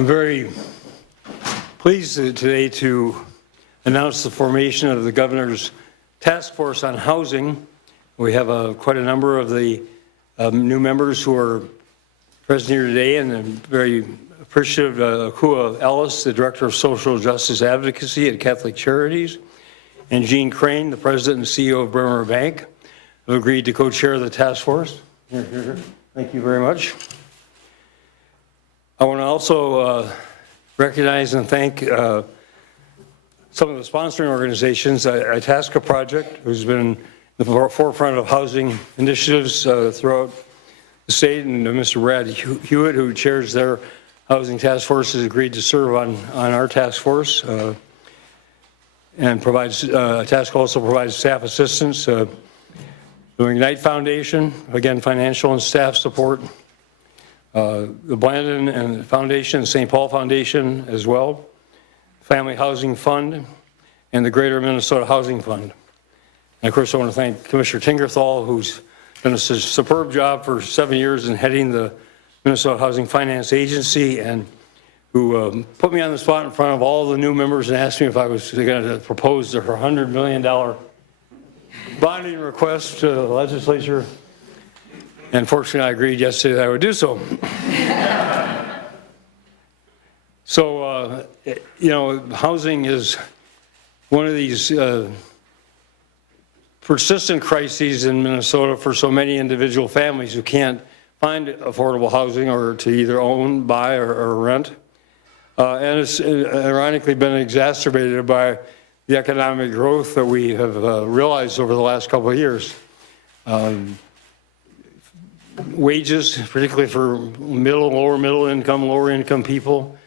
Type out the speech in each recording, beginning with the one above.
I'm very pleased today to announce the formation of the Governor's Task Force on Housing. We have quite a number of the new members who are present here today, and I'm very appreciative of Akua Ellis, the Director of Social Justice Advocacy at Catholic Charities, and Jean Crane, the President and CEO of Bremer Bank, have agreed to co-chair the task force. Here. Thank you very much. I want to also recognize and thank some of the sponsoring organizations. Itasca Project, who's been in the forefront of housing initiatives throughout the state, and Mr. Brad Hewitt, who chairs their housing task force, has agreed to serve on our task force and provides, task also provides staff assistance. The Ignite Foundation, again, financial and staff support. The Blandon and Foundation, St. Paul Foundation as well, Family Housing Fund, and the Greater Minnesota Housing Fund. And of course, I want to thank Commissioner Tingerthal, who's done a superb job for 7 years in heading the Minnesota Housing Finance Agency, and who put me on the spot in front of all the new members and asked me if I was going to propose her $100 million bonding request to the legislature. And fortunately, I agreed yesterday that I would do so. So, you know, housing is one of these persistent crises in Minnesota for so many individual families who can't find affordable housing or to either own, buy, or rent. And it's ironically been exacerbated by the economic growth that we have realized over the last couple of years. Wages, particularly for lower income people,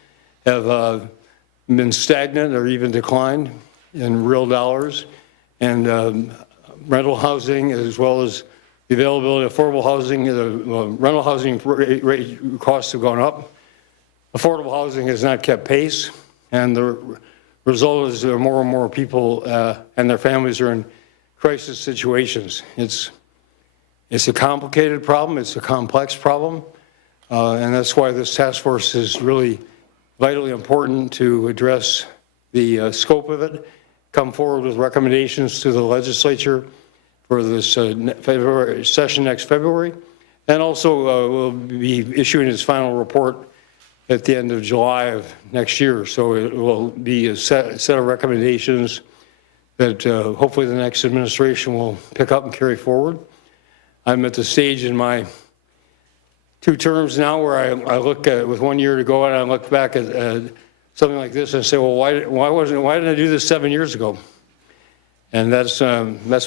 have been stagnant or even declined in real dollars. And rental housing, as well as the availability of affordable housing, the rental housing rate costs have gone up. Affordable housing has not kept pace, and the result is there are more and more people and their families are in crisis situations. It's a complicated problem, it's a complex problem, and that's why this task force is really vitally important to address the scope of it, come forward with recommendations to the legislature for this February session next February, and also will be issuing its final report at the end of July of next year. So it will be a set of recommendations that hopefully the next administration will pick up and carry forward. I'm at the stage in my 2 terms now where I look at, with 1 year to go, and I look back at something like this and say, well, why didn't I do this 7 years ago? And that's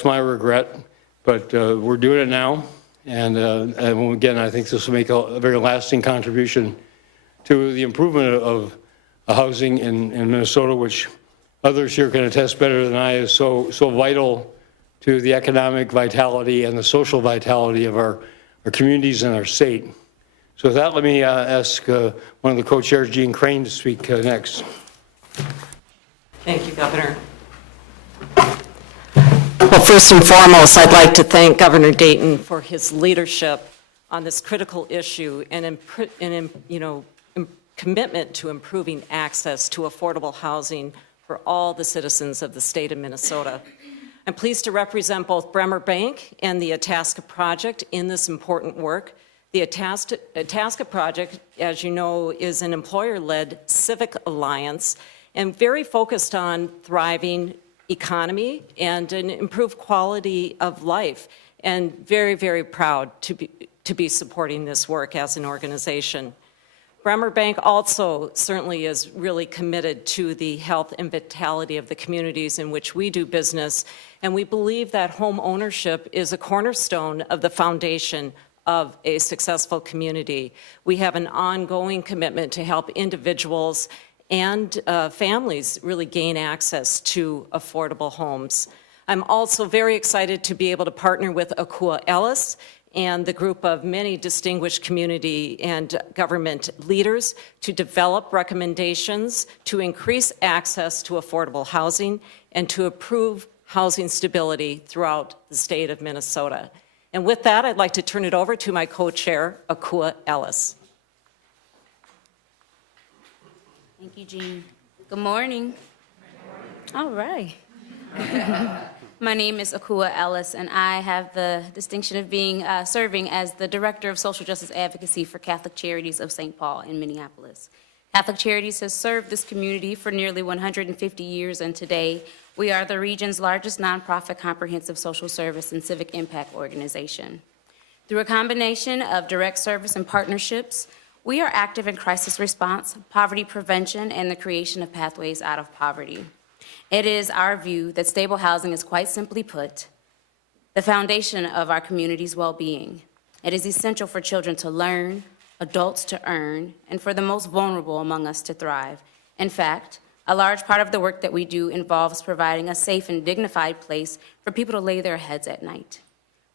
my regret, but we're doing it now. And again, I think this will make a very lasting contribution to the improvement of housing in Minnesota, which others here can attest better than I is so vital to the economic vitality and the social vitality of our communities and our state. So with that, let me ask one of the co-chairs, Jean Crane, to speak next. Thank you, Governor. Well, first and foremost, I'd like to thank Governor Dayton for his leadership on this critical issue and commitment to improving access to affordable housing for all the citizens of the state of Minnesota. I'm pleased to represent both Bremer Bank and the Itasca Project in this important work. The Itasca Project, as you know, is an employer-led civic alliance and very focused on thriving economy and an improved quality of life, and very, very proud to be supporting this work as an organization. Bremer Bank also certainly is really committed to the health and vitality of the communities in which we do business, and we believe that home ownership is a cornerstone of the foundation of a successful community. We have an ongoing commitment to help individuals and families really gain access to affordable homes. I'm also very excited to be able to partner with Akua Ellis and the group of many distinguished community and government leaders to develop recommendations to increase access to affordable housing and to improve housing stability throughout the state of Minnesota. And with that, I'd like to turn it over to my co-chair, Akua Ellis. Thank you, Jean. Good morning. All right. My name is Akua Ellis, and I have the distinction of being serving as the Director of Social Justice Advocacy for Catholic Charities of St. Paul in Minneapolis. Catholic Charities has served this community for nearly 150 years, and today we are the region's largest nonprofit comprehensive social service and civic impact organization. Through a combination of direct service and partnerships, we are active in crisis response, poverty prevention, and the creation of pathways out of poverty. It is our view that stable housing is, quite simply put, the foundation of our community's well-being. It is essential for children to learn, adults to earn, and for the most vulnerable among us to thrive. In fact, a large part of the work that we do involves providing a safe and dignified place for people to lay their heads at night.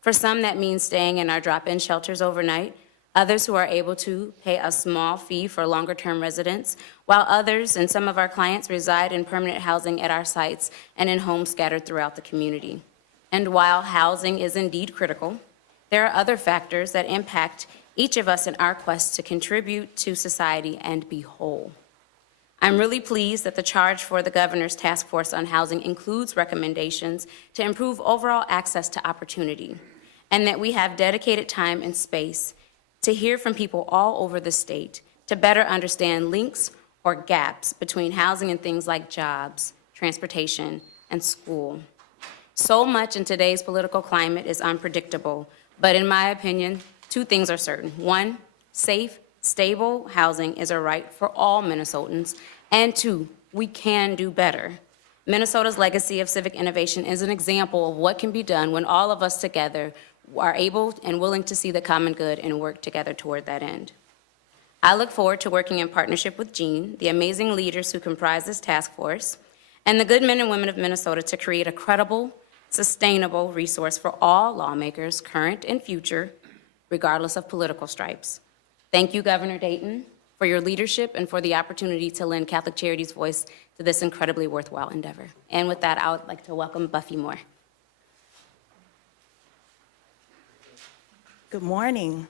For some, that means staying in our drop-in shelters overnight. Others who are able to pay a small fee for longer-term residence, while others and some of our clients reside in permanent housing at our sites and in homes scattered throughout the community. And while housing is indeed critical, there are other factors that impact each of us in our quest to contribute to society and be whole. I'm really pleased that the charge for the Governor's Task Force on Housing includes recommendations to improve overall access to opportunity, and that we have dedicated time and space to hear from people all over the state to better understand links or gaps between housing and things like jobs, transportation, and school. So much in today's political climate is unpredictable, but in my opinion, two things are certain. One, safe, stable housing is a right for all Minnesotans, and two, we can do better. Minnesota's legacy of civic innovation is an example of what can be done when all of us together are able and willing to see the common good and work together toward that end. I look forward to working in partnership with Jean, the amazing leaders who comprise this task force, and the good men and women of Minnesota to create a credible, sustainable resource for all lawmakers, current and future, regardless of political stripes. Thank you, Governor Dayton, for your leadership and for the opportunity to lend Catholic Charities' voice to this incredibly worthwhile endeavor. And with that, I would like to welcome Buffy Moore. Good morning.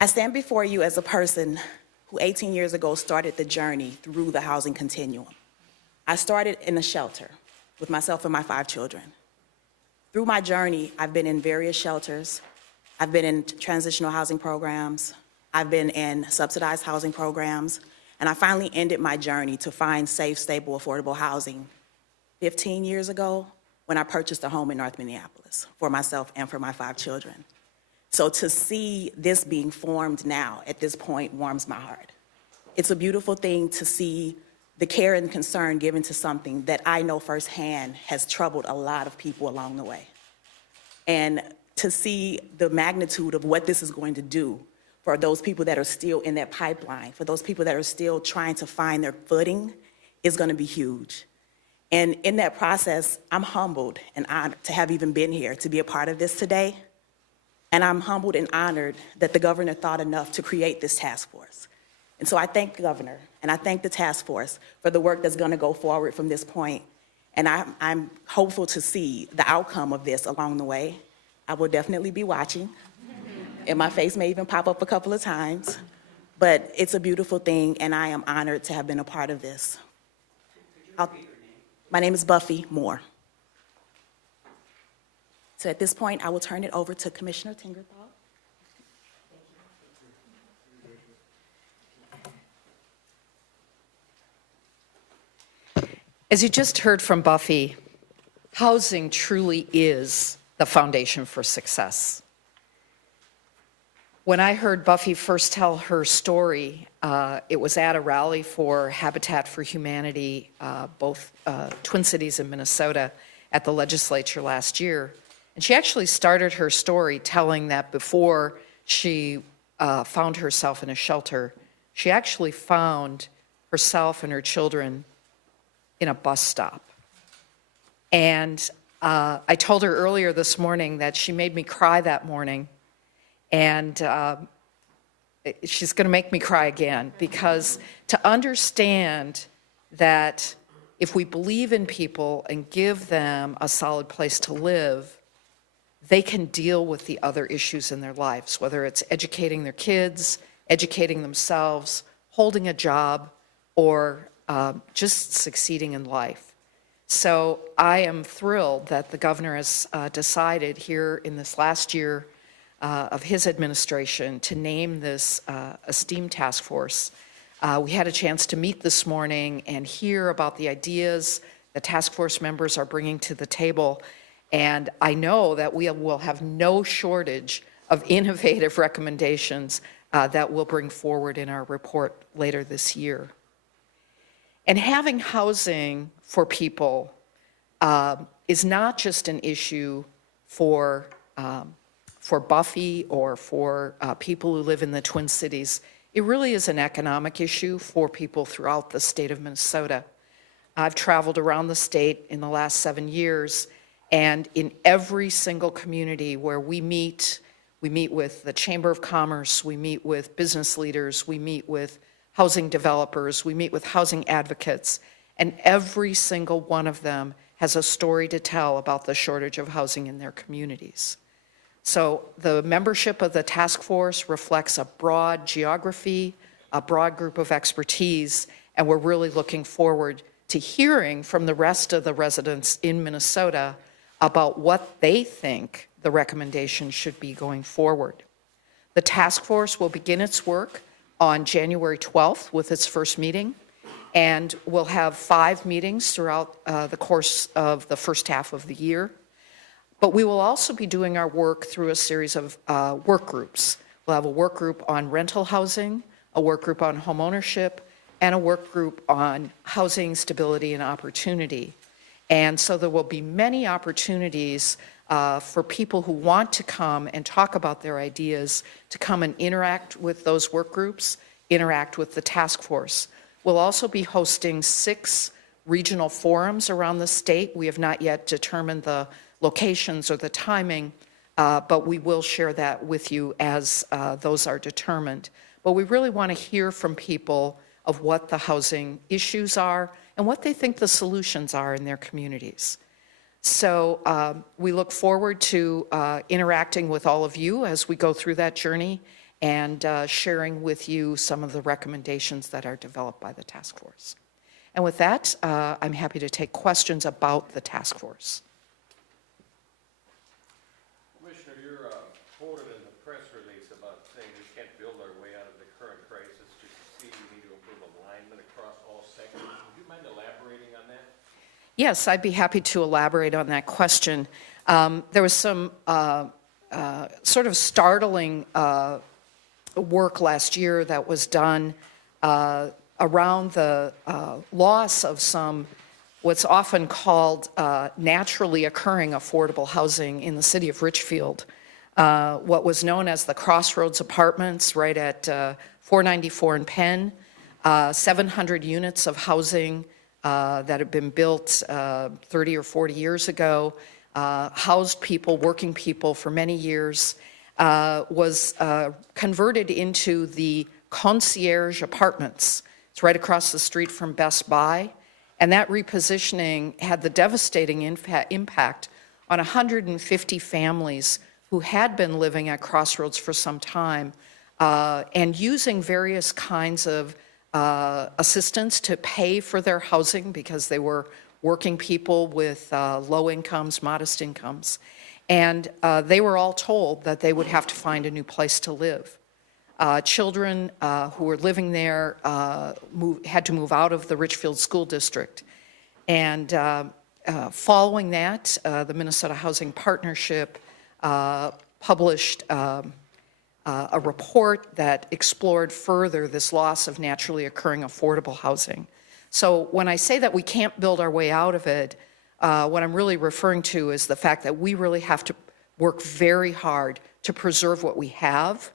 I stand before you as a person who 18 years ago started the journey through the housing continuum. I started in a shelter with myself and my 5 children. Through my journey, I've been in various shelters. I've been in transitional housing programs. I've been in subsidized housing programs. And I finally ended my journey to find safe, stable, affordable housing 15 years ago when I purchased a home in North Minneapolis for myself and for my 5 children. So to see this being formed now at this point warms my heart. It's a beautiful thing to see the care and concern given to something that I know firsthand has troubled a lot of people along the way. And to see the magnitude of what this is going to do for those people that are still in that pipeline, for those people that are still trying to find their footing, is going to be huge. And in that process, I'm humbled and honored to have even been here to be a part of this today. And I'm humbled and honored that the governor thought enough to create this task force. And so I thank the governor and I thank the task force for the work that's going to go forward from this point. And I'm hopeful to see the outcome of this along the way. I will definitely be watching, and my face may even pop up a couple of times. But it's a beautiful thing, and I am honored to have been a part of this. My name is Buffy Moore. So at this point, I will turn it over to Commissioner Tingerthal. As you just heard from Buffy, housing truly is the foundation for success. When I heard Buffy first tell her story, it was at a rally for Habitat for Humanity, both Twin Cities and Minnesota, at the legislature last year. And she actually started her story telling that before she found herself in a shelter, she actually found herself and her children in a bus stop. And I told her earlier this morning that she made me cry that morning. And she's going to make me cry again, because to understand that if we believe in people and give them a solid place to live, they can deal with the other issues in their lives, whether it's educating their kids, educating themselves, holding a job, or just succeeding in life. So I am thrilled that the governor has decided here in this last year of his administration to name this esteemed task force. We had a chance to meet this morning and hear about the ideas the task force members are bringing to the table. And I know that we will have no shortage of innovative recommendations that we'll bring forward in our report later this year. And having housing for people is not just an issue for Buffy or for people who live in the Twin Cities. It really is an economic issue for people throughout the state of Minnesota. I've traveled around the state in the last 7 years, and in every single community where we meet with the Chamber of Commerce, we meet with business leaders, we meet with housing developers, we meet with housing advocates, and every single one of them has a story to tell about the shortage of housing in their communities. So the membership of the task force reflects a broad geography, a broad group of expertise, and we're really looking forward to hearing from the rest of the residents in Minnesota about what they think the recommendations should be going forward. The task force will begin its work on January 12th with its first meeting, and we'll have 5 meetings throughout the course of the first half of the year. But we will also be doing our work through a series of work groups. We'll have a work group on rental housing, a work group on homeownership, and a work group on housing stability and opportunity. And so there will be many opportunities for people who want to come and talk about their ideas to come and interact with those work groups, interact with the task force. We'll also be hosting 6 regional forums around the state. We have not yet determined the locations or the timing, but we will share that with you as those are determined. But we really want to hear from people of what the housing issues are and what they think the solutions are in their communities. So we look forward to interacting with all of you as we go through that journey and sharing with you some of the recommendations that are developed by the task force. And with that, I'm happy to take questions about the task force. Commissioner, you're quoted in the press release about saying we can't build our way out of the current crisis. To succeed, we need to improve alignment across all sectors. Would you mind elaborating on that? Yes, I'd be happy to elaborate on that question. There was some sort of startling work last year that was done around the loss of some what's often called naturally occurring affordable housing in the city of Richfield. What was known as the Crossroads Apartments right at 494 and Penn, 700 units of housing that had been built 30 or 40 years ago, housed people, working people for many years, was converted into the concierge apartments. It's right across the street from Best Buy. And that repositioning had the devastating impact on 150 families who had been living at Crossroads for some time and using various kinds of assistance to pay for their housing because they were working people with low incomes, modest incomes. And they were all told that they would have to find a new place to live. Children who were living there had to move out of the Richfield School District. And following that, the Minnesota Housing Partnership published a report that explored further this loss of naturally occurring affordable housing. So when I say that we can't build our way out of it, what I'm really referring to is the fact that we really have to work very hard to preserve what we have,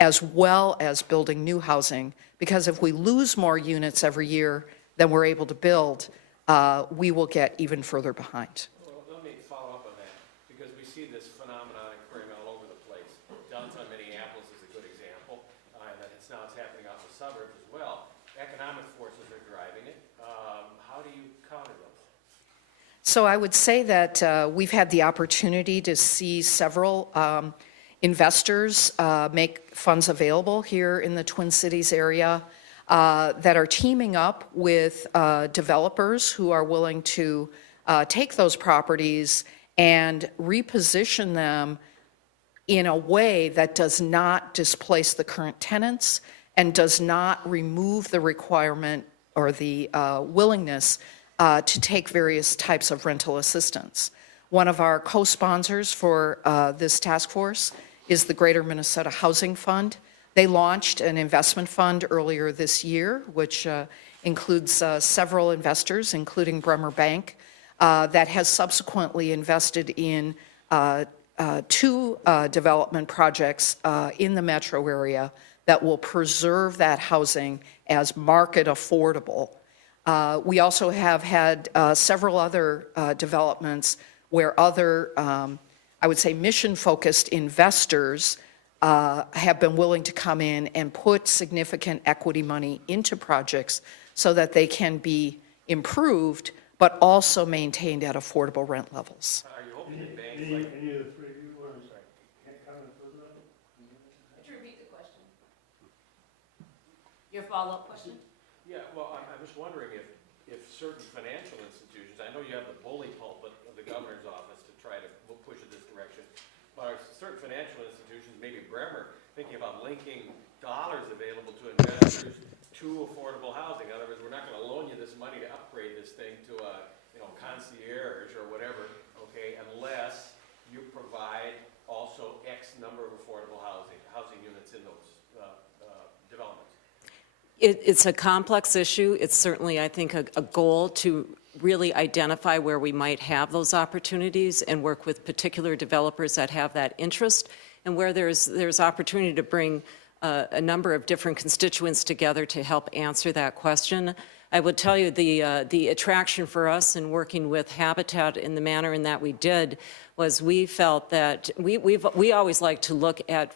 as well as building new housing, because if we lose more units every year than we're able to build, we will get even further behind. Well, let me follow up on that, because we see this phenomenon occurring all over the place. Downtown Minneapolis is a good example, and it's happening out in the suburbs as well. Economic forces are driving it. How do you counter those? So I would say that we've had the opportunity to see several investors make funds available here in the Twin Cities area. that are teaming up with developers who are willing to take those properties and reposition them in a way that does not displace the current tenants and does not remove the requirement or the willingness to take various types of rental assistance. One of our co-sponsors for this task force is the Greater Minnesota Housing Fund. They launched an investment fund earlier this year, which includes several investors, including Bremer Bank, that has subsequently invested in two development projects in the metro area that will preserve that housing as market affordable. We also have had several other developments where other, I would say, mission-focused investors have been willing to come in and put significant equity money into projects so that they can be improved, but also maintained at affordable rent levels. Are you hoping that banks Any like... of the three of you want to comment further on it? Could you repeat the question? Your follow-up question? Yeah, well, I'm just wondering if certain financial institutions, I know you have the bully pulpit of the governor's office to try to push in this direction, but are certain financial institutions, maybe Bremer, thinking about linking dollars available to investors to affordable housing? In other words, we're not going to loan you this money to upgrade this thing to a, concierge or whatever, okay, unless you provide also X number of affordable housing units in those developments. It's a complex issue. It's certainly, I think, a goal to really identify where we might have those opportunities and work with particular developers that have that interest, and where there's opportunity to bring a number of different constituents together to help answer that question. I would tell you the attraction for us in working with Habitat in the manner in that we did was we felt that we always like to look at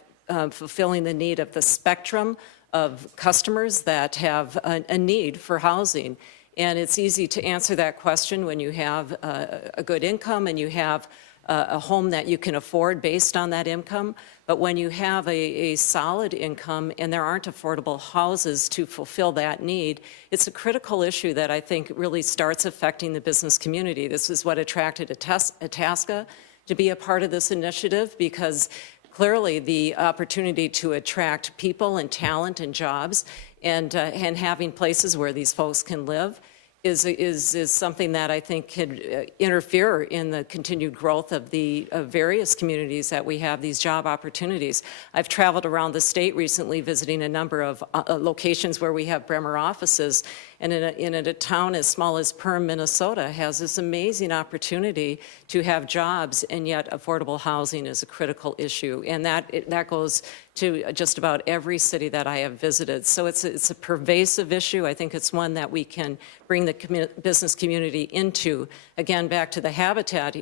fulfilling the need of the spectrum of customers that have a need for housing. And it's easy to answer that question when you have a good income and you have a home that you can afford based on that income. But when you have a solid income and there aren't affordable houses to fulfill that need, it's a critical issue that I think really starts affecting the business community. This is what attracted Itasca to be a part of this initiative, because clearly the opportunity to attract people and talent and jobs and having places where these folks can live is something that I think could interfere in the continued growth of the various communities that we have these job opportunities. I've traveled around the state recently visiting a number of locations where we have Bremer offices, and in a town as small as Perm, Minnesota, has this amazing opportunity to have jobs, and yet affordable housing is a critical issue, and that goes to just about every city that I have visited. So it's a pervasive issue. I think it's one that we can bring the business community into. Again, back to the Habitat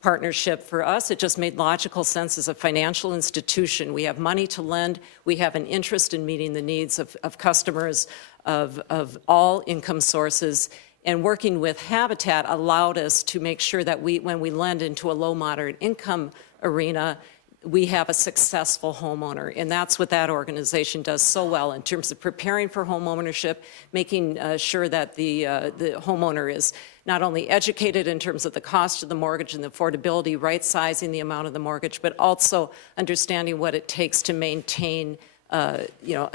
partnership, for us, it just made logical sense as a financial institution. We have money to lend. We have an interest in meeting the needs of customers of all income sources. And working with Habitat allowed us to make sure that when we lend into a low moderate income arena, we have a successful homeowner. And that's what that organization does so well in terms of preparing for home ownership, making sure that the homeowner is not only educated in terms of the cost of the mortgage and the affordability, right-sizing the amount of the mortgage, but also understanding what it takes to maintain a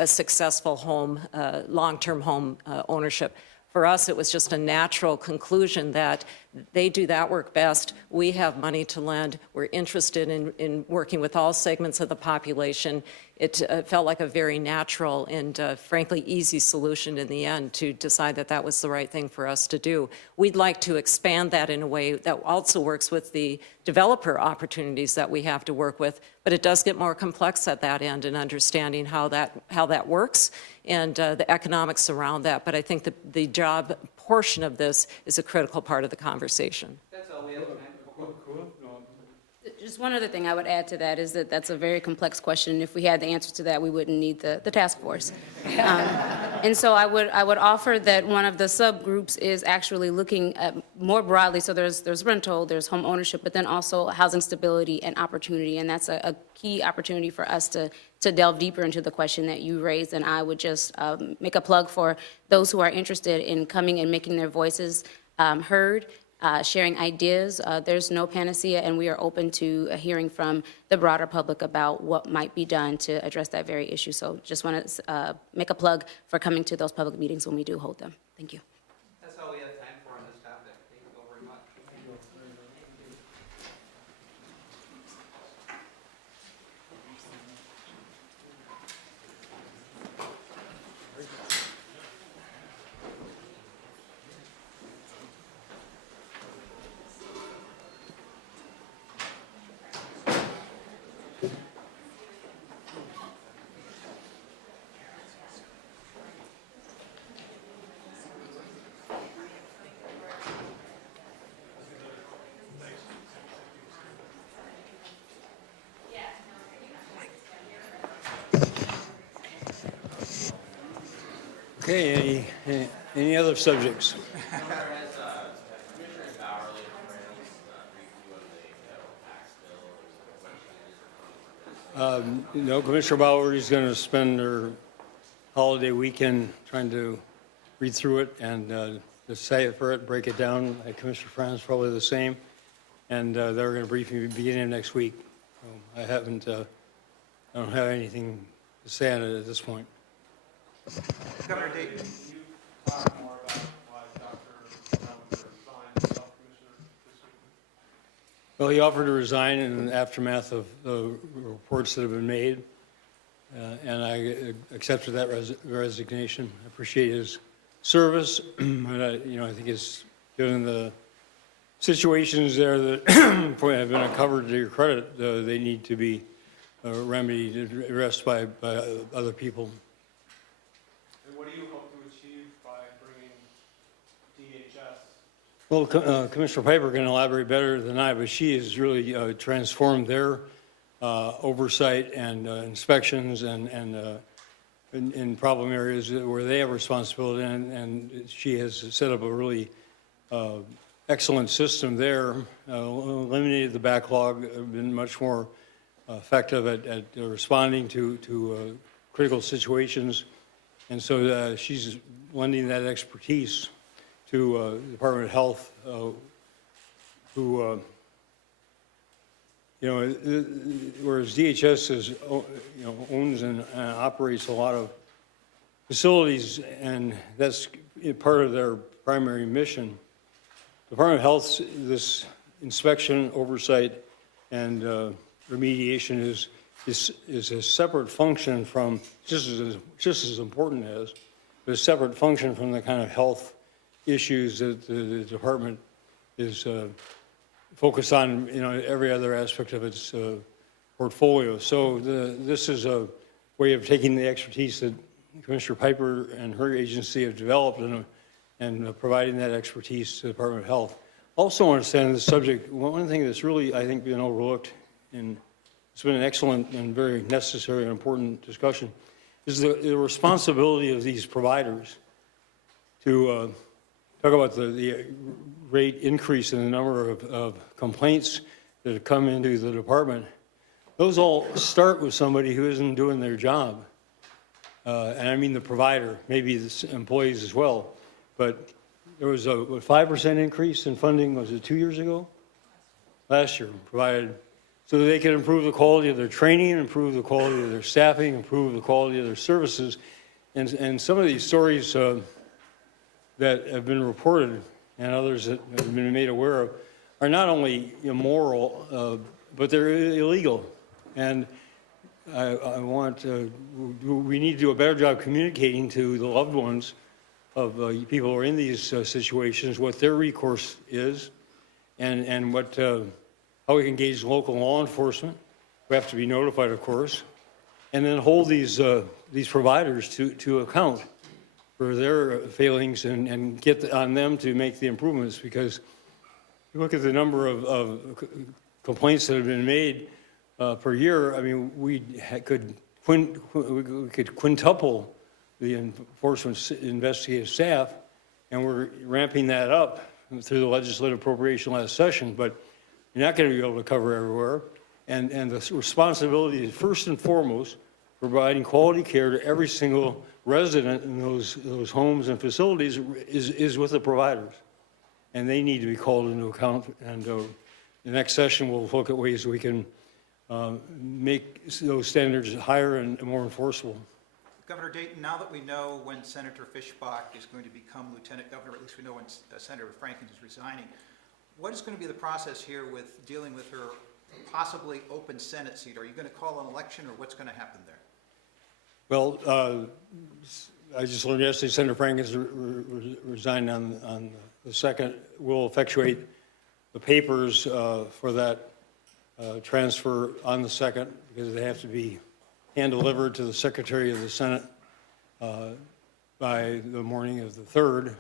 successful home, long-term home ownership. For us, it was just a natural conclusion that they do that work best. We have money to lend. We're interested in working with all segments of the population. It felt like a very natural and frankly easy solution in the end to decide that that was the right thing for us to do. We'd like to expand that in a way that also works with the developer opportunities that we have to work with, but it does get more complex at that end in understanding how that works and the economics around that. But I think the job portion of this is a critical part of the conversation. That's all we have time for. Just one other thing I would add to that is that that's a very complex question. If we had the answer to that, we wouldn't need the task force. And so I would offer that one of the subgroups is actually looking at more broadly. So there's rental, there's home ownership, but then also housing stability and opportunity. And that's a key opportunity for us to delve deeper into the question that you raised. And I would just make a plug for those who are interested in coming and making their voices heard. Sharing ideas. There's no panacea, and we are open to hearing from the broader public about what might be done to address that very issue. So just want to make a plug for coming to those public meetings when we do hold them. Thank you. That's all we have time for on this topic. Thank you all very much. Okay, any other subjects? No, Commissioner Bowery is going to spend her holiday weekend trying to read through it and decipher it, break it down. Commissioner Franz probably the same, and they're going to brief me beginning of next week. So I don't have anything to say on it at this point. Governor Dayton. Can you talk more about why Dr. Trump resigned as health commissioner this week? Well, he offered to resign in the aftermath of the reports that have been made, and I accepted that resignation. I appreciate his service, but I think it's given the situations there that have been uncovered to your credit, they need to be remedied, addressed by other people. And what do you hope to achieve by bringing DHS? Well, Commissioner Piper can elaborate better than I, but she has really transformed their oversight and inspections and in problem areas where they have responsibility, and she has set up a really excellent system there, eliminated the backlog, been much more effective at responding to critical situations, and so she's lending that expertise to the Department of Health, who, whereas DHS is, owns and operates a lot of facilities, and that's part of their primary mission. Department of Health's this inspection, oversight, and remediation is a separate function from, just as important as, but a separate function from the kind of health issues that the department is focused on, every other aspect of its portfolio. So this is a way of taking the expertise that Commissioner Piper and her agency have developed and providing that expertise to the Department of Health. Also want to say on this subject, one thing that's really, I think, been overlooked, and it's been an excellent and very necessary and important discussion, is the responsibility of these providers to talk about the rate increase in the number of complaints that have come into the department. Those all start with somebody who isn't doing their job. And I mean the provider, maybe the employees as well. But there was a 5% increase in funding, was it 2 years ago? Last year, provided so that they could improve the quality of their training, improve the quality of their staffing, improve the quality of their services. And some of these stories that have been reported and others that have been made aware of are not only immoral, but they're illegal. And I want we need to do a better job communicating to the loved ones of people who are in these situations what their recourse is, and what how we can engage local law enforcement. We have to be notified, of course, and then hold these providers to account for their failings and get on them to make the improvements. Because you look at the number of complaints that have been made per year, I mean, we could quintuple the enforcement investigative staff, and we're ramping that up through the legislative appropriation last session, but you're not going to be able to cover everywhere. And the responsibility is first and foremost providing quality care to every single resident in those homes and facilities is with the providers. And they need to be called into account. And the next session, we'll look at ways we can make those standards higher and more enforceable. Governor Dayton, now that we know when Senator Fischbach is going to become Lieutenant Governor, or at least we know when Senator Franken is resigning, what is going to be the process here with dealing with her possibly open Senate seat? Are you going to call an election, or what's going to happen there? Well, I just learned yesterday Senator Franken has resigned on the 2nd. We'll effectuate the papers for that transfer on the 2nd because they have to be hand-delivered to the Secretary of the Senate by the morning of the 3rd.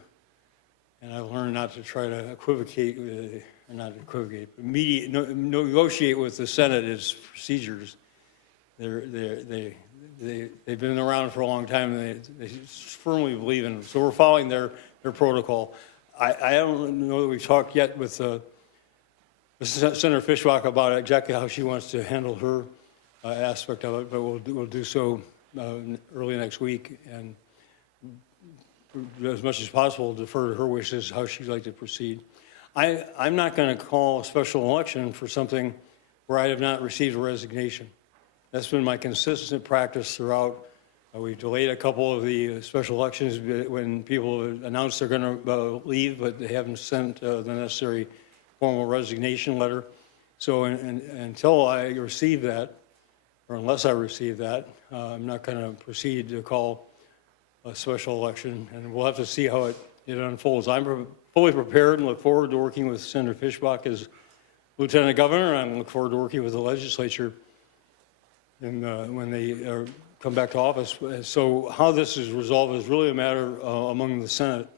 And I learned not to try to equivocate, or not equivocate, but negotiate with the Senate its procedures. They've been around for a long time, and they firmly believe in them. So we're following their protocol. I don't know that we've talked yet with Senator Fischbach about exactly how she wants to handle her aspect of it, but we'll do so early next week, and as much as possible defer to her wishes how she'd like to proceed. I'm not going to call a special election for something where I have not received a resignation. That's been my consistent practice throughout. We've delayed a couple of the special elections when people announced they're going to leave, but they haven't sent the necessary formal resignation letter. So until I receive that, or unless I receive that, I'm not going to proceed to call a special election, and we'll have to see how it unfolds. I'm fully prepared and look forward to working with Senator Fischbach as Lieutenant Governor, and I look forward to working with the legislature when they come back to office. So how this is resolved is really a matter among the Senate,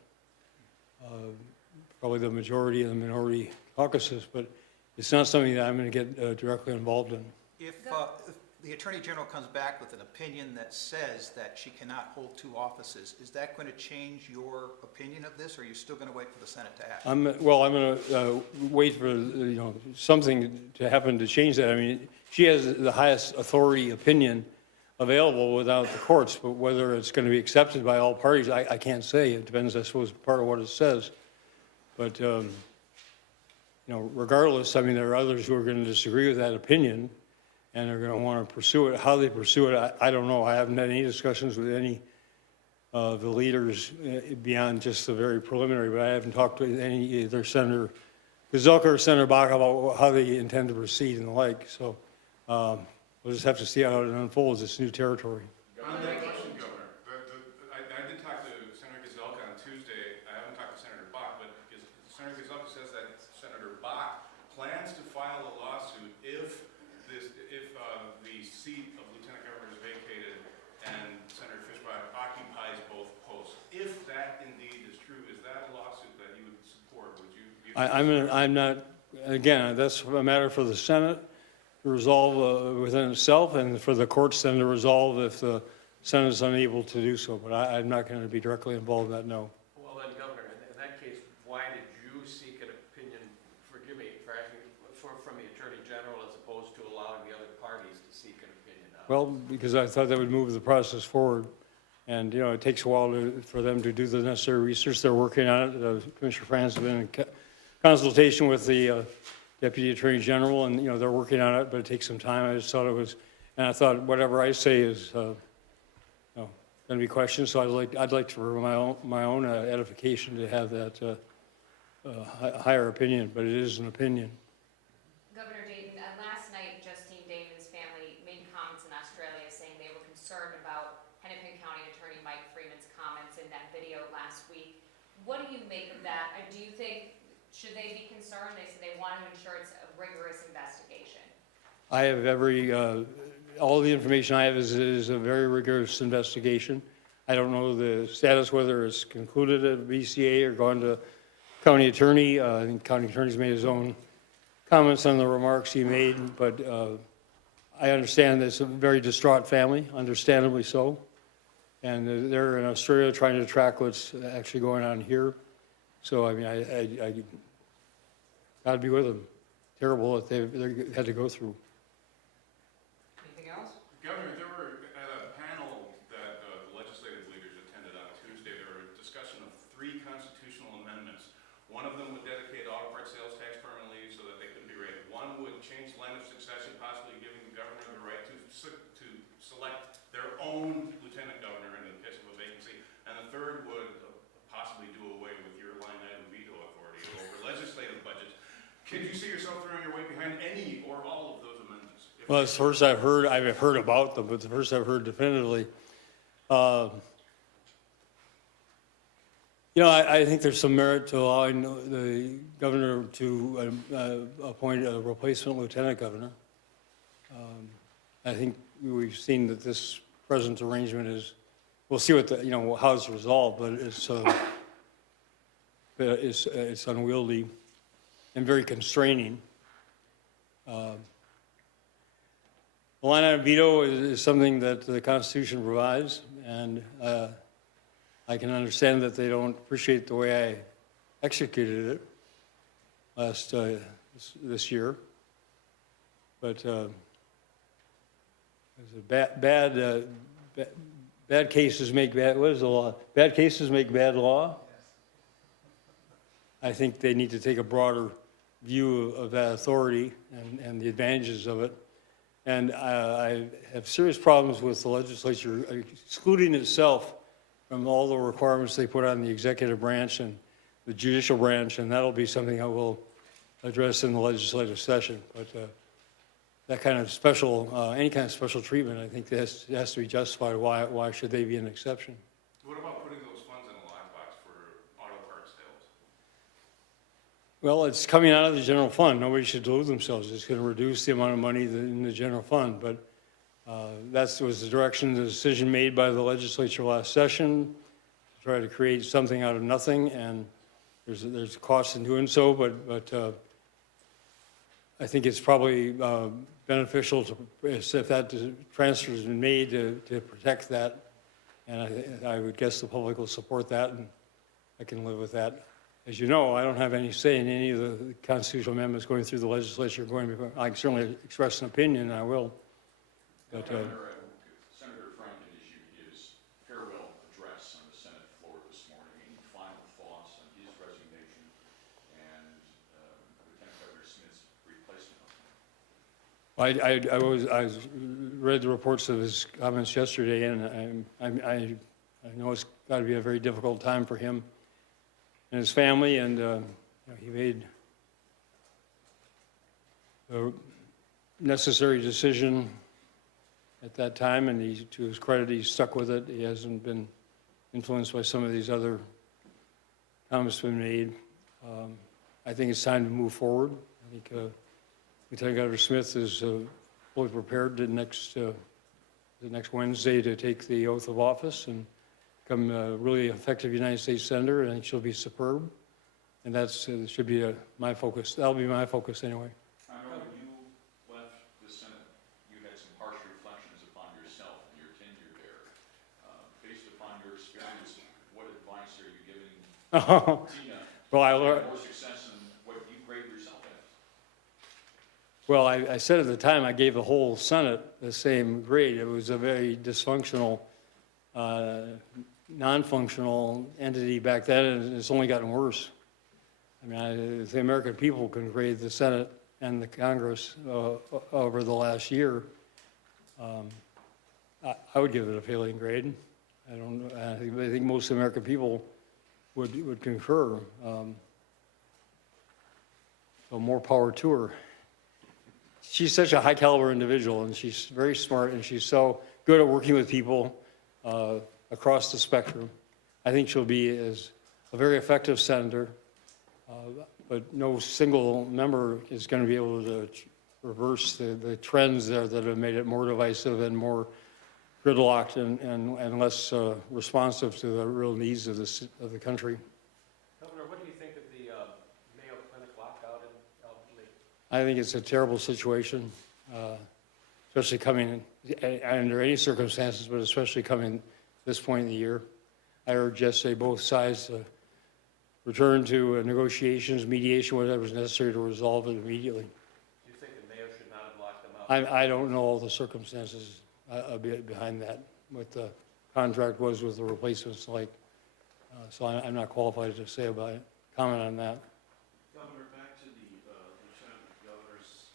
probably the majority and the minority caucuses, but it's not something that I'm going to get directly involved in. If the Attorney General comes back with an opinion that says that she cannot hold 2 offices, is that going to change your opinion of this, or are you still going to wait for the Senate to act? I'm going to wait for something to happen to change that. I mean, she has the highest authority opinion available without the courts, but whether it's going to be accepted by all parties, I can't say. It depends, I suppose, part of what it says. But regardless, I mean, there are others who are going to disagree with that opinion, and they're going to want to pursue it. How they pursue it, I don't know. I haven't had any discussions with any of the leaders beyond just the very preliminary, but I haven't talked to any either Senator Gazelka or Senator Bach about how they intend to proceed and the like. So we'll just have to see how it unfolds. It's new territory. On that question, Governor, I did talk to Senator Gazelka on Tuesday. I haven't talked to Senator Bach, but Senator Gazelka says that Senator Bach plans to file a lawsuit if the seat of Lieutenant Governor is vacated and Senator Fischbach occupies both posts. If that indeed is true, is that a lawsuit that you would support? Would you? I'm not. Again, that's a matter for the Senate to resolve within itself, and for the courts then to resolve if the Senate is unable to do so. But I'm not going to be directly involved in that. No. Well then, Governor, in that case, why did you seek an opinion, forgive me for asking, from the Attorney General as opposed to allowing the other parties to seek an opinion on it? Well, because I thought that would move the process forward. And, it takes a while for them to do the necessary research. They're working on it. Commissioner Franz has been in consultation with the Deputy Attorney General, and, they're working on it, but it takes some time. I just thought it was, and I thought whatever I say is going to be questioned, so I'd like to, for my own edification, to have that higher opinion, but it is an opinion. Governor Dayton, last night, Justine Damon's family made comments in Australia saying they were concerned about Hennepin County Attorney Mike Freeman's comments in that video last week. What do you make of that? Do you think, should they be concerned? They said they want to ensure it's a rigorous investigation. I have all the information I have is a very rigorous investigation. I don't know the status, whether it's concluded at BCA or gone to county attorney. I think county attorney's made his own comments on the remarks he made, but I understand it's a very distraught family, understandably so. And they're in Australia trying to track what's actually going on here. So, I mean, I gotta be with them. Terrible that they had to go through. Anything else? Governor, there were, at a panel that the legislative leaders attended on Tuesday, there were a discussion of 3 constitutional amendments. One of them would dedicate auto parts sales tax permanently so that they couldn't be rated. One would change the line of succession, possibly giving the governor the right to select their own lieutenant governor in the case of a vacancy. And the third would possibly do away with your line item veto authority over legislative budgets. Can you see yourself throwing your weight behind any or all of those amendments? Well, it's the first I've heard about them, but the first I've heard definitively. You know, I think there's some merit to allowing the governor to appoint a replacement lieutenant governor. I think we've seen that this present arrangement is, we'll see what how it's resolved, but it's unwieldy and very constraining. The line item veto is something that the Constitution provides, and I can understand that they don't appreciate the way I executed it this year. But bad cases make bad. What is the law? Bad cases make bad law. I think they need to take a broader view of that authority and the advantages of it. And I have serious problems with the legislature excluding itself from all the requirements they put on the executive branch and the judicial branch, and that'll be something I will address in the legislative session. But that kind of special, any kind of special treatment, I think that has to be justified. Why should they be an exception? What about putting those funds in a lockbox for auto parts sales? Well, it's coming out of the general fund. Nobody should delude themselves. It's going to reduce the amount of money in the general fund. But that was the direction, the decision made by the legislature last session, to try to create something out of nothing. And there's a cost in doing so, but I think it's probably beneficial if that transfer has been made to protect that. And I would guess the public will support that, and I can live with that. As you know, I don't have any say in any of the constitutional amendments going through the legislature. I can certainly express an opinion, and I will. But, Senator Franken issued his farewell address on the Senate floor this morning. Any final thoughts on his resignation and Lieutenant Governor Smith's replacement? I read the reports of his comments yesterday, and I know it's got to be a very difficult time for him and his family, and he made a necessary decision at that time, and to his credit, he stuck with it. He hasn't been influenced by some of these other comments been made. I think it's time to move forward. I think Lieutenant Governor Smith is fully prepared the next Wednesday to take the oath of office and become a really effective United States Senator. I think she'll be superb, and that should be my focus. That'll be my focus anyway. I know when you left the Senate, you had some harsh reflections upon yourself and your tenure there. Based upon your experience, what advice are you giving Tina Well, I to learned. have more success in what you grade yourself as? Well, I said at the time I gave the whole Senate the same grade. It was a very dysfunctional, non-functional entity back then, and it's only gotten worse. I mean, the American people can grade the Senate and the Congress over the last year. I would give it a failing grade. I think most American people would concur. So more power to her. She's such a high caliber individual, and she's very smart, and she's so good at working with people across the spectrum. I think she'll be a very effective senator, but no single member is going to be able to reverse the trends there that have made it more divisive and more gridlocked and less responsive to the real needs of the country. Governor, what do you think of the Mayo Clinic lockout in I think it's a terrible situation, especially coming under any circumstances, but especially coming this point in the year. I urge yesterday both sides to return to negotiations, mediation, whatever is necessary to resolve it immediately. Do you think the mayor should not have locked them up? I don't know all the circumstances behind that, what the contract was with the replacements like. So I'm not qualified to say about it, comment on that. Governor, back to the Lieutenant Governor's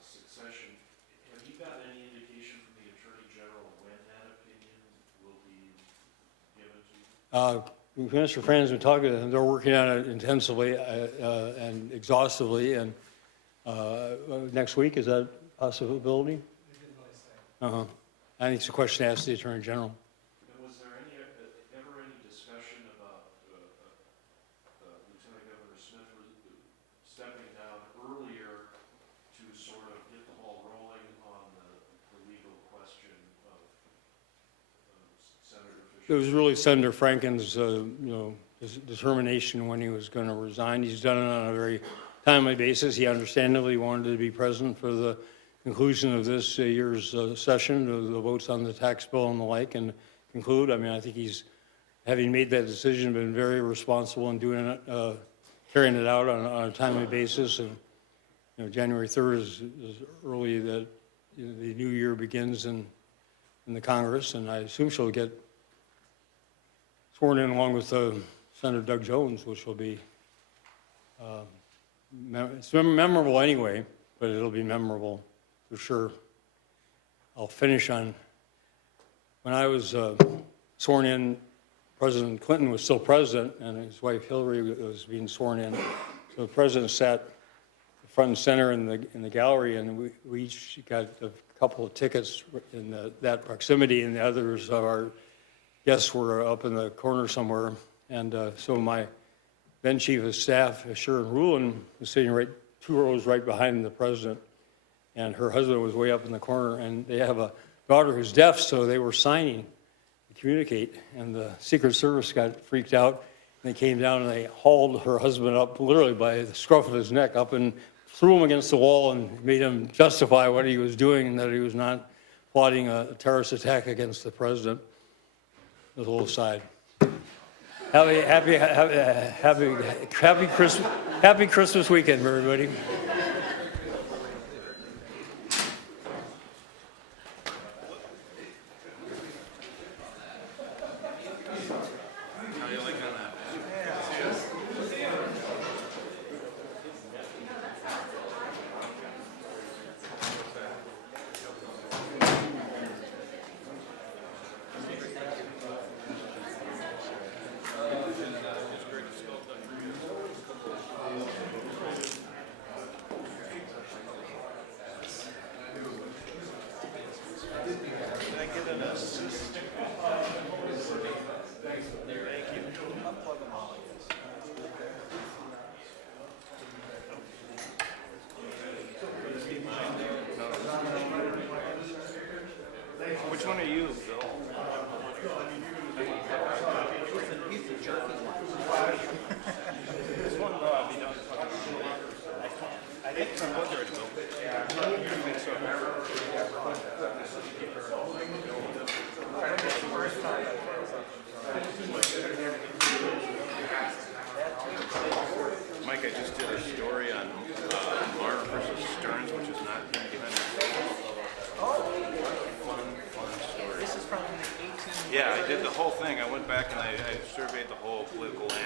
succession. Have you gotten any indication from the Attorney General when that opinion will be given to you? Mr. Fran's been talking to them. They're working on it intensively and exhaustively. And next week, is that a possibility? Uh-huh. I think it's a question to ask the Attorney General. And was there ever any discussion about Lieutenant Governor Smith stepping down earlier to sort of get the ball rolling on the legal question of Senator Fisher? It was really Senator Franken's, his determination when he was going to resign. He's done it on a very timely basis. He understandably wanted to be present for the conclusion of this year's session, the votes on the tax bill and the like, and conclude. I mean, I think he's, having made that decision, been very responsible in doing it, carrying it out on a timely basis. And January 3rd is early that the new year begins in the Congress, and I assume she'll get sworn in along with Senator Doug Jones, which will be it's memorable anyway, but it'll be memorable for sure. I'll finish on, when I was sworn in, President Clinton was still president, and his wife Hillary was being sworn in. So the president sat front and center in the gallery, and we each got a couple of tickets in that proximity, and the others of our guests were up in the corner somewhere. And so my then chief of staff, Sharon Rulin, was sitting right 2 rows right behind the president, and her husband was way up in the corner. And they have a daughter who's deaf, so they were signing to communicate. And the Secret Service got freaked out, and they came down and they hauled her husband up literally by the scruff of his neck up and threw him against the wall and made him justify what he was doing and that he was not plotting a terrorist attack against the president. It was a little side. Happy Christmas weekend, everybody. Which one are you, Bill? This one, I'll be done. I think it's a blizzard, Bill. Yeah. Mike, I just did a story on Marr versus Stearns, which is not behind the fun story. This is from the 18... Yeah, I did the whole thing. I went back and I surveyed the whole political landscape.